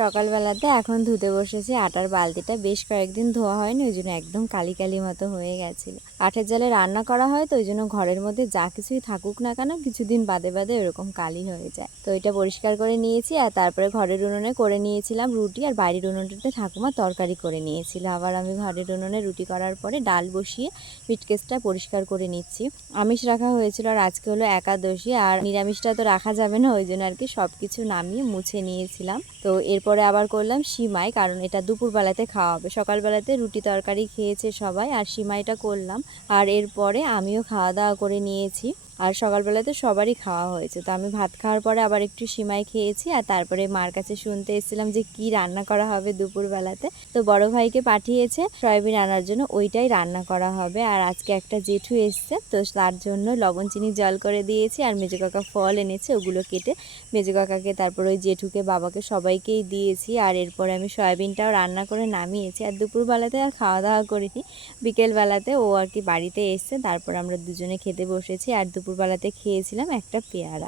সকালবেলাতে এখন ধুতে বসেছি আটার বালতিটা, বেশ কয়েকদিন ধোয়া হয়নি, ওই জন্য একদম কালি কালি মতো হয়ে গেছিলো। কাঠের জালে রান্না করা হয় তো ওই জন্য ঘরের মধ্যে যা কিছুই থাকুক না কেন কিছুদিন বাদে বাদে এরকম কালি হয়ে যায়। তো এটা পরিষ্কার করে নিয়েছি আর তারপরে ঘরের উনুনে করে নিয়েছিলাম রুটি, আর বাইরের উনুনটাতে ঠাকুমা তরকারি করে নিয়েছিল। আবার আমি ঘরের উনুনে রুটি করার পরে ডাল বসিয়ে পিটকেসটা পরিষ্কার করে নিচ্ছি। আমিষ রাখা হয়েছিল আর আজকে হলো একাদশী, আর নিরামিষটা তো রাখা যাবে না, ওই জন্য আর কি সব কিছু নামিয়ে মুছে নিয়েছিলাম। তো এরপরে আবার করলাম সিমাই, কারণ এটা দুপুরবেলাতে খাওয়া হবে। সকালবেলাতে রুটি তরকারি খেয়েছে সবাই, আর সিমাইটা করলাম। আর এরপরে আমিও খাওয়া দাওয়া করে নিয়েছি, আর সকালবেলাতে সবারই খাওয়া হয়েছে। তো আমি ভাত খাওয়ার পরে আবার একটু সিমাই খেয়েছি, আর তারপরে মার কাছে শুনতে এসেছিলাম যে কি রান্না করা হবে দুপুরবেলাতে। তো বড় ভাইকে পাঠিয়েছে সয়াবিন আনার জন্য, ওইটাই রান্না করা হবে। আর আজকে একটা জেঠু এসছে, তো তার জন্য লবণ চিনি জল করে দিয়েছি, আর মেজো কাকা ফল এনেছে, ওগুলো কেটে মেজো কাকাকে তারপর ওই জেঠুকে বাবাকে সবাইকেই দিয়েছি। আর এরপরে আমি সয়াবিনটাও রান্না করে নামিয়েছি। আর দুপুরবেলাতে আর খাওয়া দাওয়া করিনি, বিকেলবেলাতে ও আর কি বাড়িতে এসছে, তারপর আমরা দুজনে খেতে বসেছি। আর দুপুরবেলাতে খেয়েছিলাম একটা পেয়ারা।